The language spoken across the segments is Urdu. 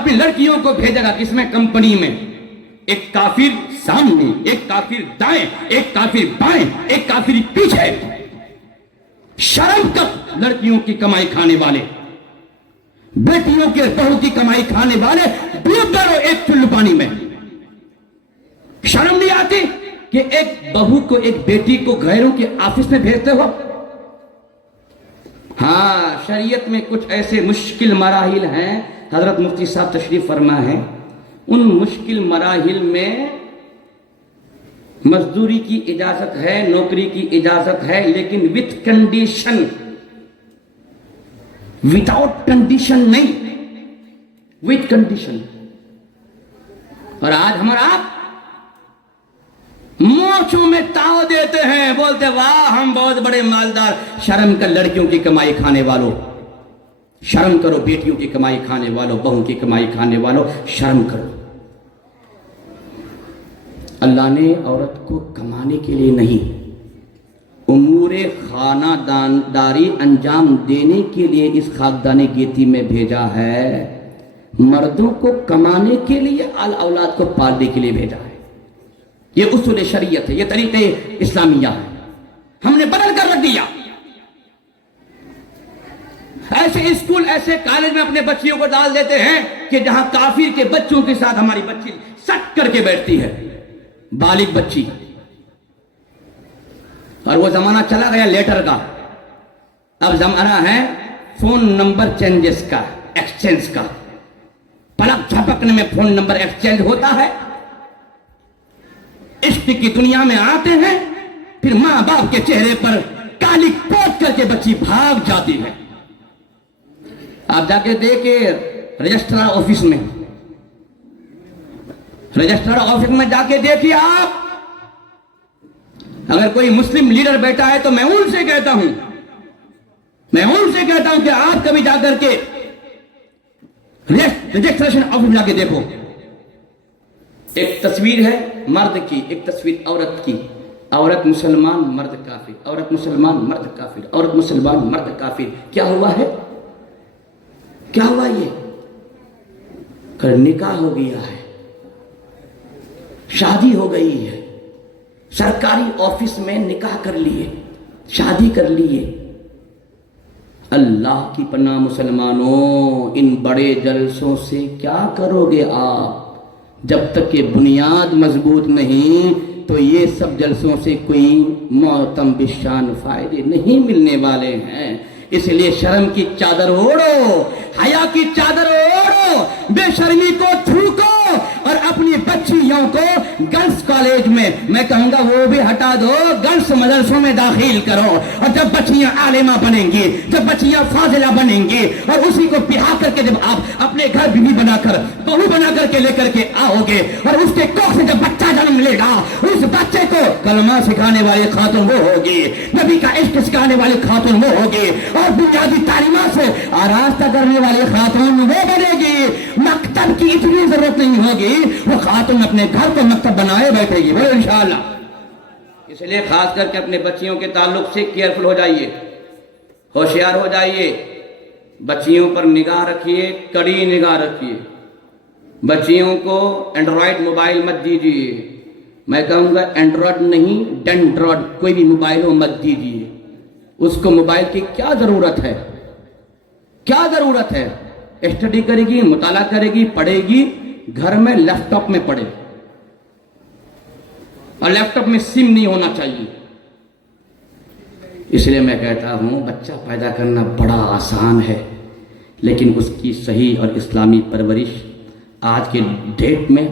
اپنی لڑکیوں کو بھیجے گا کس میں؟ کمپنی میں. ایک کافر سامنے، ایک کافر دائیں، ایک کافر بائیں، ایک کافر پیچھے. شرم کر لڑکیوں کی کمائی کھانے والے، بیٹیوں کے بہو کی کمائی کھانے والے، ڈوب ڈالو ایک چلو پانی میں. شرم نہیں آتی کہ ایک بہو کو، ایک بیٹی کو غیروں کے آفس میں بھیجتے ہو؟ ہاں، شریعت میں کچھ ایسے مشکل مراحل ہیں، حضرت مفتی صاحب تشریف فرما ہے. ان مشکل مراحل میں مزدوری کی اجازت ہے، نوکری کی اجازت ہے، لیکن وتھ کنڈیشن، وداؤٹ کنڈیشن نہیں، وتھ کنڈیشن. اور آج ہمارا مونچھوں میں تاؤ دیتے ہیں، بولتے واہ ہم بہت بڑے مالدار. شرم کر لڑکیوں کی کمائی کھانے والوں، شرم کرو بیٹیوں کی کمائی کھانے والوں، بہوں کی کمائی کھانے والوں، شرم کرو. اللہ نے عورت کو کمانے کے لیے نہیں، امور خانہ داری انجام دینے کے لیے اس خاکدان گیتی میں بھیجا ہے. مردوں کو کمانے کے لیے، اولاد کو پالنے کے لیے بھیجا ہے. یہ اصول شریعت ہے، یہ طریقے اسلامیہ ہے. ہم نے بدل کر رکھ دیا. ایسے اسکول، ایسے کالج میں اپنے بچیوں کو ڈال دیتے ہیں کہ جہاں کافر کے بچوں کے ساتھ ہماری بچی سٹ کر کے بیٹھتی ہے، بالغ بچی. اور وہ زمانہ چلا گیا لیٹر کا، اب زمانہ ہے فون نمبر چینجز کا، ایکسچینج کا. پلک جھپکنے میں فون نمبر ایکسچینج ہوتا ہے. عشق کی دنیا میں آتے ہیں، پھر ماں باپ کے چہرے پر کالی پوت کر کے بچی بھاگ جاتی ہے. آپ جا کے دیکھیں رجسٹرار آفس میں، رجسٹرار آفس میں جا کے دیکھیے آپ. اگر کوئی مسلم لیڈر بیٹھا ہے تو میں ان سے کہتا ہوں کہ آپ کبھی جا کر کے رجسٹریشن آفس جا کے دیکھو. ایک تصویر ہے مرد کی، ایک تصویر عورت کی. عورت مسلمان، مرد کافر، عورت مسلمان، مرد کافر، عورت مسلمان، مرد کافر. کیا ہوا ہے؟ کیا ہوا؟ یہ نکاح ہو گیا ہے، شادی ہو گئی ہے، سرکاری آفس میں نکاح کر لیے، شادی کر لیے. اللہ کی پناہ مسلمانوں، ان بڑے جلسوں سے کیا کرو گے آپ؟ جب تک یہ بنیاد مضبوط نہیں تو یہ سب جلسوں سے کوئی معتم بشان فائدے نہیں ملنے والے ہیں. اس لیے شرم کی چادر اوڑھو، حیا کی چادر اوڑھو، بے شرمی کو تھوکو، اور اپنی بچیوں کو گرلس کالج میں کہوں گا وہ بھی ہٹا دو، گرلس مدرسوں میں داخل کرو. اور جب بچیاں عالمہ بنیں گی، جب بچیاں فاضلہ بنیں گی، اور اسی کو بہا کر کے جب آپ اپنے گھر بیوی بنا کر، بہو بنا کر کے لے کر کے آؤ گے، اور اس کے کوکھ سے جب بچہ جنم لے گا، اس بچے کو کلمہ سکھانے والی خاتون وہ ہوگی، نبی کا عشق سکھانے والی خاتون وہ ہوگی، اور بنیادی تعلیمات سے آراستہ کرنے والی خاتون وہ بنے گی. مکتب کی اتنی ضرورت نہیں ہوگی، وہ خاتون اپنے گھر کو مکتب بنائے بیٹھے گی بولے انشاءاللہ. اس لیے خاص کر کے اپنے بچیوں کے تعلق سے کیئرفل ہو جائیے، ہوشیار ہو جائیے. بچیوں پر نگاہ رکھیے، کڑی نگاہ رکھیے. بچیوں کو اینڈرائڈ موبائل مت دیجیے. میں کہوں گا اینڈرائڈ نہیں، ڈینڈرائڈ کوئی بھی موبائل ہو مت دیجیے. اس کو موبائل کی کیا ضرورت ہے؟ کیا ضرورت ہے؟ اسٹڈی کرے گی، مطالعہ کرے گی، پڑھے گی، گھر میں لیپ ٹاپ میں پڑھے، اور لیپ ٹاپ میں سم نہیں ہونا چاہیے. اس لیے میں کہتا ہوں بچہ پیدا کرنا بڑا آسان ہے، لیکن اس کی صحیح اور اسلامی پرورش آج کے ڈیٹ میں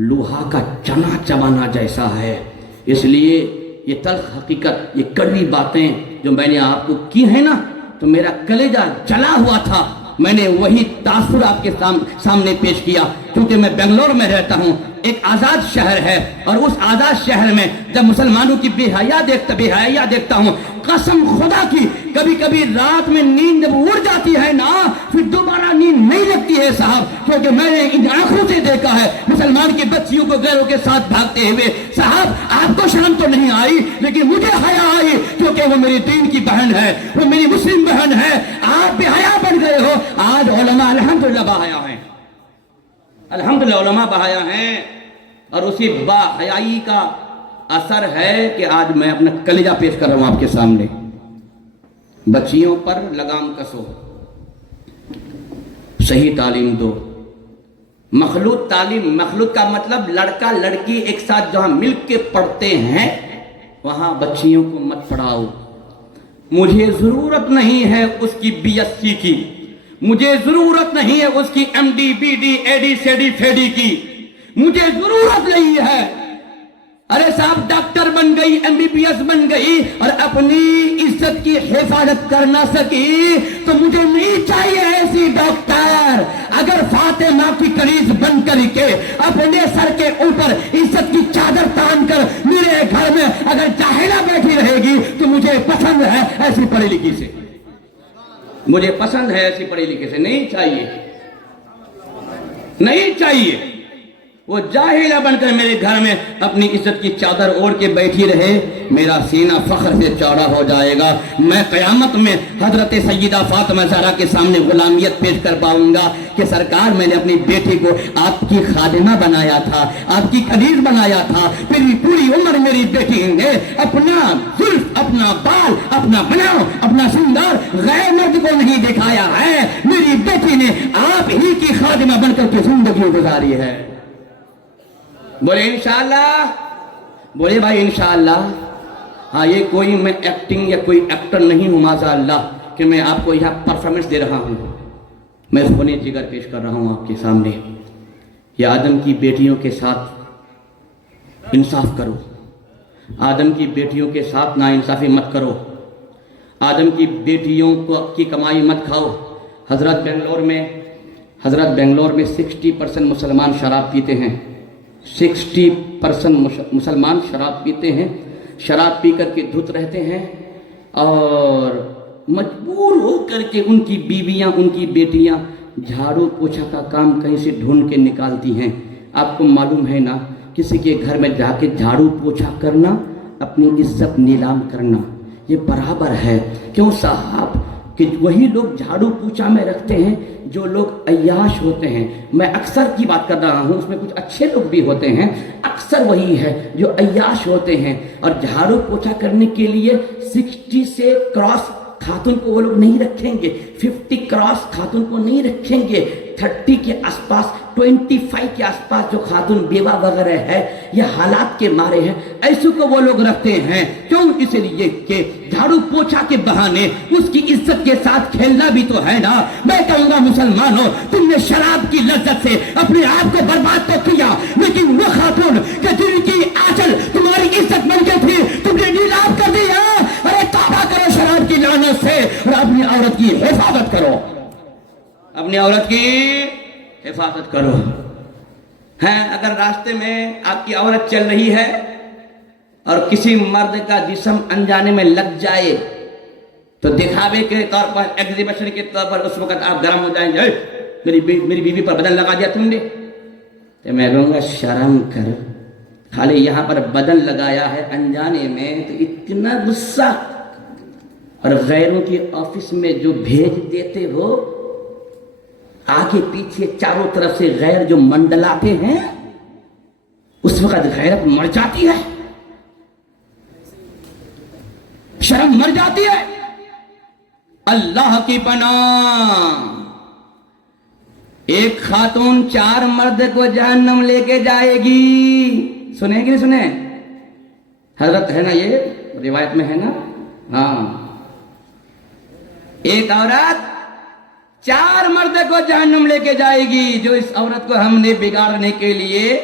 لوہا کا چنا چبانا جیسا ہے. اس لیے یہ تلخ حقیقت، یہ کڑوی باتیں جو میں نے آپ کو کی ہیں نا، تو میرا کلیجہ جلا ہوا تھا. میں نے وہی تاثر آپ کے سامنے پیش کیا، کیونکہ میں بنگلور میں رہتا ہوں، ایک آزاد شہر ہے، اور اس آزاد شہر میں جب مسلمانوں کی بے حیا دیکھتا ہوں، قسم خدا کی کبھی کبھی رات میں نیند جب اڑ جاتی ہے نا، پھر دوبارہ نیند نہیں لگتی ہے صاحب، کیونکہ میں نے ان آنکھوں سے دیکھا ہے مسلمان کی بچیوں کو غیروں کے ساتھ بھاگتے ہوئے. صاحب آپ کو شرم تو نہیں آئی، لیکن مجھے حیا آئی، کیونکہ وہ میری دین کی بہن ہے، وہ میری مسلم بہن ہے. آپ بے حیا بن گئے ہو. آج علماء الحمدللہ با حیا ہیں. الحمدللہ علماء بہایا ہیں، اور اسی با حیائی کا اثر ہے کہ آج میں اپنا کلیجہ پیش کر رہا ہوں آپ کے سامنے۔ بچیوں پر لگام کسو، صحیح تعلیم دو۔ مخلوط تعلیم، مخلوط کا مطلب لڑکا لڑکی ایک ساتھ جہاں مل کے پڑھتے ہیں وہاں بچیوں کو مت پڑھاؤ۔ مجھے ضرورت نہیں ہے اس کی بی ایس سی کی، مجھے ضرورت نہیں ہے اس کی M D B D A D C D فیڈی کی، مجھے ضرورت نہیں ہے۔ ارے صاحب ڈاکٹر بن گئی، ایم بی بی ایس بن گئی اور اپنی عزت کی حفاظت کر نہ سکی تو مجھے نہیں چاہیے ایسی ڈاکٹر۔ اگر فاطمہ کی کنیز بن کر کے اپنے سر کے اوپر عزت کی چادر تان کر میرے گھر میں اگر جاہلہ بیٹھی رہے گی تو مجھے پسند ہے ایسی پڑھی لکھی سے، مجھے پسند ہے ایسی پڑھی لکھی سے، نہیں چاہیے، نہیں چاہیے۔ وہ جاہلہ بن کر میرے گھر میں اپنی عزت کی چادر اوڑھ کے بیٹھی رہے، میرا سینہ فخر سے چوڑا ہو جائے گا۔ میں قیامت میں حضرت سیدہ فاطمہ زہرا کے سامنے غلامیت پیش کر پاؤں گا کہ سرکار میں نے اپنی بیٹی کو آپ کی خادمہ بنایا تھا، آپ کی کنیز بنایا تھا، پھر پوری عمر میری بیٹی نے اپنا زلف، اپنا بال، اپنا بناؤ، اپنا سندر غیر مرد کو نہیں دکھایا ہے۔ میری بیٹی نے آپ ہی کی خادمہ بن کر کے زندگی گزاری ہے۔ بولے انشاءاللہ، بولے بھائی انشاءاللہ۔ ہاں، یہ کوئی میں ایکٹنگ یا کوئی ایکٹر نہیں ہوں ماذا اللہ کہ میں آپ کو یہاں پرفارمنس دے رہا ہوں، میں خون جگر پیش کر رہا ہوں آپ کے سامنے۔ یہ آدم کی بیٹیوں کے ساتھ انصاف کرو، آدم کی بیٹیوں کے ساتھ ناانصافی مت کرو، آدم کی بیٹیوں کی کمائی مت کھاؤ۔ حضرت بنگلور میں 60% مسلمان شراب پیتے ہیں، 60% مسلمان شراب پیتے ہیں، شراب پی کر کے دھت رہتے ہیں اور مجبور ہو کر کے ان کی بیویاں، ان کی بیٹیاں جھاڑو پوچھا کا کام کہیں سے ڈھونڈ کے نکالتی ہیں۔ آپ کو معلوم ہے نا، کسی کے گھر میں جا کے جھاڑو پوچھا کرنا اپنی عزت نیلام کرنا یہ برابر ہے۔ کیوں صاحب کہ وہی لوگ جھاڑو پوچھا میں رکھتے ہیں جو لوگ عیاش ہوتے ہیں۔ میں اکثر کی بات کر رہا ہوں، اس میں کچھ اچھے لوگ بھی ہوتے ہیں، اکثر وہی ہے جو عیاش ہوتے ہیں۔ اور جھاڑو پوچھا کرنے کے لیے 60 سے کراس خاتون کو وہ لوگ نہیں رکھیں گے، 50 کراس خاتون کو نہیں رکھیں گے، 30 کے آس پاس، 25 کے آس پاس جو خاتون بیوہ وغیرہ ہے یہ حالات کے مارے ہیں، ایسو کو وہ لوگ رکھتے ہیں۔ کیوں؟ اس لیے کہ جھاڑو پوچھا کے بہانے اس کی عزت کے ساتھ کھیلنا بھی تو ہے نا۔ میں کہوں گا مسلمانوں، تم نے شراب کی لذت سے اپنے آپ کو برباد تو کیا، لیکن وہ خاتون کہ جن کی آنچل تمہاری عزت بن کے تھی تم نے نیلام کر دیا۔ ارے توبہ کرو شراب کی لعنت سے اور اپنی عورت کی حفاظت کرو، اپنی عورت کی حفاظت کرو۔ ہیں اگر راستے میں آپ کی عورت چل رہی ہے اور کسی مرد کا جسم انجانے میں لگ جائے تو دکھاوے کے طور پر، ایگزیبیشن کے طور پر اس وقت آپ گرم ہو جائیں گے، میری بیوی پر بدن لگا دیا تم نے، تو میں کہوں گا شرم کر، خالی یہاں پر بدن لگایا ہے انجانے میں تو اتنا غصہ، اور غیروں کے آفس میں جو بھیج دیتے ہو آگے پیچھے چاروں طرف سے غیر جو منڈلاتے ہیں اس وقت غیرت مر جاتی ہے، شرم مر جاتی ہے۔ اللہ کی پناہ، ایک خاتون 4 مرد کو جہنم لے کے جائے گی، سنیں گی نہیں سنیں؟ حضرت ہے نا، یہ روایت میں ہے نا، ہاں، ایک عورت 4 مرد کو جہنم لے کے جائے گی۔ جو اس عورت کو ہم نے بگاڑنے کے لیے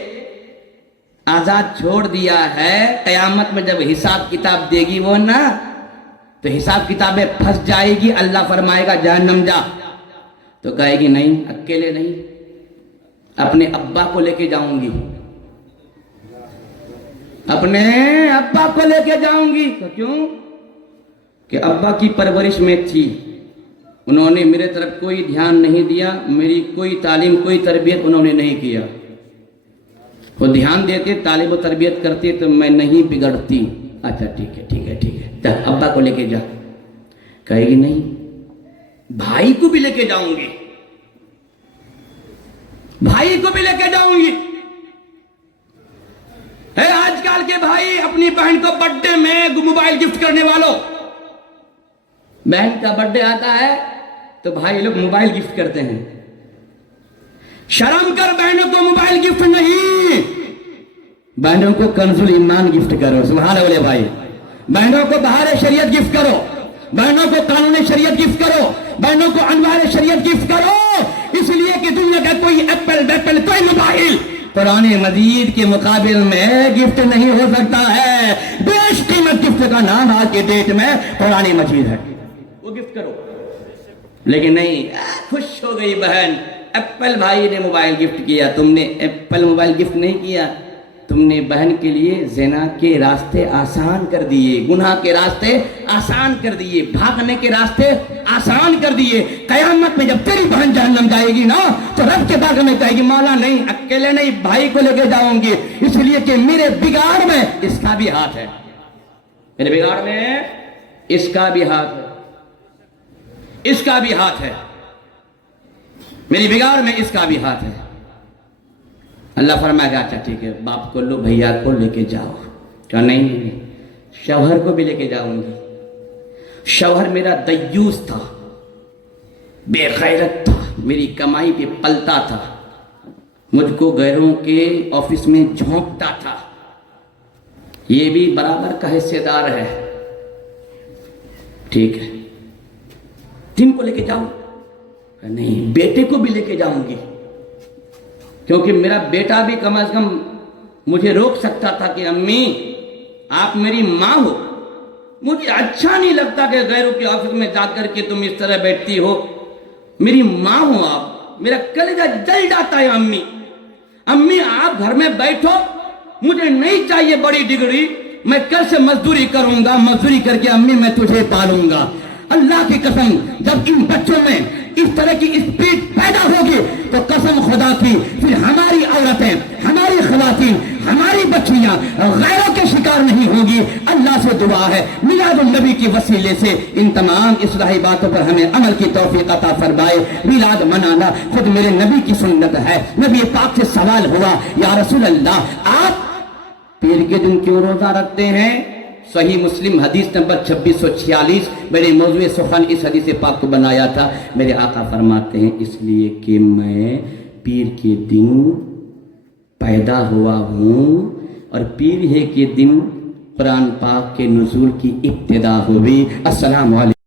آزاد چھوڑ دیا ہے، قیامت میں جب حساب کتاب دے گی وہ نا، تو حساب کتاب میں پھنس جائے گی۔ اللہ فرمائے گا جہنم جا، تو کہے گی نہیں، اکیلے نہیں، اپنے ابا کو لے کے جاؤں گی، اپنے ابا کو لے کے جاؤں گی۔ تو کیوں؟ کہ ابا کی پرورش میں تھی، انہوں نے میرے طرف کوئی دھیان نہیں دیا، میری کوئی تعلیم کوئی تربیت انہوں نے نہیں کیا۔ وہ دھیان دیتے، تعلیم و تربیت کرتے تو میں نہیں بگڑتی۔ اچھا ٹھیک ہے ٹھیک ہے ٹھیک ہے، چل ابا کو لے کے جا، کہے گی نہیں، بھائی کو بھی لے کے جاؤں گی، بھائی کو بھی لے کے جاؤں گی. آج کل کے بھائی اپنی بہن کو برتھ ڈے میں موبائل گفٹ کرنے والوں، بہن کا برتھ ڈے آتا ہے تو بھائی لوگ موبائل گفٹ کرتے ہیں. شرم کر، بہنوں کو موبائل گفٹ نہیں، بہنوں کو کنز الایمان گفٹ کرو. سبحان اللہ بھائی. بہنوں کو بہار شریعت گفٹ کرو، بہنوں کو قانون شریعت گفٹ کرو، بہنوں کو انوار شریعت گفٹ کرو. اس لیے کہ دنیا کا کوئی ایپل کوئی موبائل قرآن مجید کے مقابل میں گفٹ نہیں ہو سکتا ہے. بیش قیمت گفٹ کا نام آج کے ڈیٹ میں قرآن مجید ہے، وہ گفٹ کرو. لیکن نہیں، خوش ہو گئی بہن، ایپل بھائی نے موبائل گفٹ کیا، تم نے ایپل موبائل گفٹ نہیں کیا. تم نے بہن کے لیے زنا کے راستے آسان کر دیے، گناہ کے راستے آسان کر دیے، بھاگنے کے راستے آسان کر دیے. قیامت میں جب تیری بہن جہنم جائے گی نا تو رب کے باغ میں کہے گی مولا نہیں، اکیلے نہیں، بھائی کو لے کے جاؤں گی، اس لیے کہ میرے بگاڑ میں اس کا بھی ہاتھ ہے، میرے بگاڑ میں اس کا بھی ہاتھ ہے، اس کا بھی ہاتھ ہے، میری بگاڑ میں اس کا بھی ہاتھ ہے. اللہ فرمائے گا اچھا ٹھیک ہے، باپ کو لو، بھیا کو لے کے جاؤ. کہا نہیں، شوہر کو بھی لے کے جاؤں گی. شوہر میرا دیوس تھا، بے غیرت تھا، میری کمائی پہ پلتا تھا، مجھ کو غیروں کے آفس میں جھونکتا تھا، یہ بھی برابر کا حصے دار ہے. ٹھیک ہے، تم کو لے کے جاؤ. نہیں، بیٹے کو بھی لے کے جاؤں گی، کیونکہ میرا بیٹا بھی کم از کم مجھے روک سکتا تھا کہ امی آپ میری ماں ہو، مجھے اچھا نہیں لگتا کہ غیروں کے آفس میں جا کر کے تم اس طرح بیٹھتی ہو، میری ماں ہو آپ، میرا کلیجہ جل جاتا ہے. امی آپ گھر میں بیٹھو، مجھے نہیں چاہیے بڑی ڈگری، میں کل سے مزدوری کروں گا، مزدوری کر کے امی میں تجھے پالوں گا. اللہ کی قسم جب ان بچوں میں اس طرح کی اسپیڈ پیدا ہوگی تو قسم خدا کی پھر ہماری عورتیں، ہماری خواتین، ہماری بچیاں غیروں کے شکار نہیں ہوں گی. اللہ سے دعا ہے میلاد النبی کے وسیلے سے ان تمام اصلاحی باتوں پر ہمیں عمل کی توفیق عطا فرمائے. میلاد منانا خود میرے نبی کی سنت ہے. نبی پاک سے سوال ہوا یا رسول اللہ آپ پیر کے دن کیوں روزہ رکھتے ہیں؟ صحیح مسلم حدیث نمبر 2646. میں نے موضوع سخن اس حدیث پاک کو بنایا تھا. میرے آقا فرماتے ہیں اس لیے کہ میں پیر کے دن پیدا ہوا ہوں اور پیر ہے کے دن قرآن پاک کے نزول کی ابتدا ہوئی. السلام علیکم.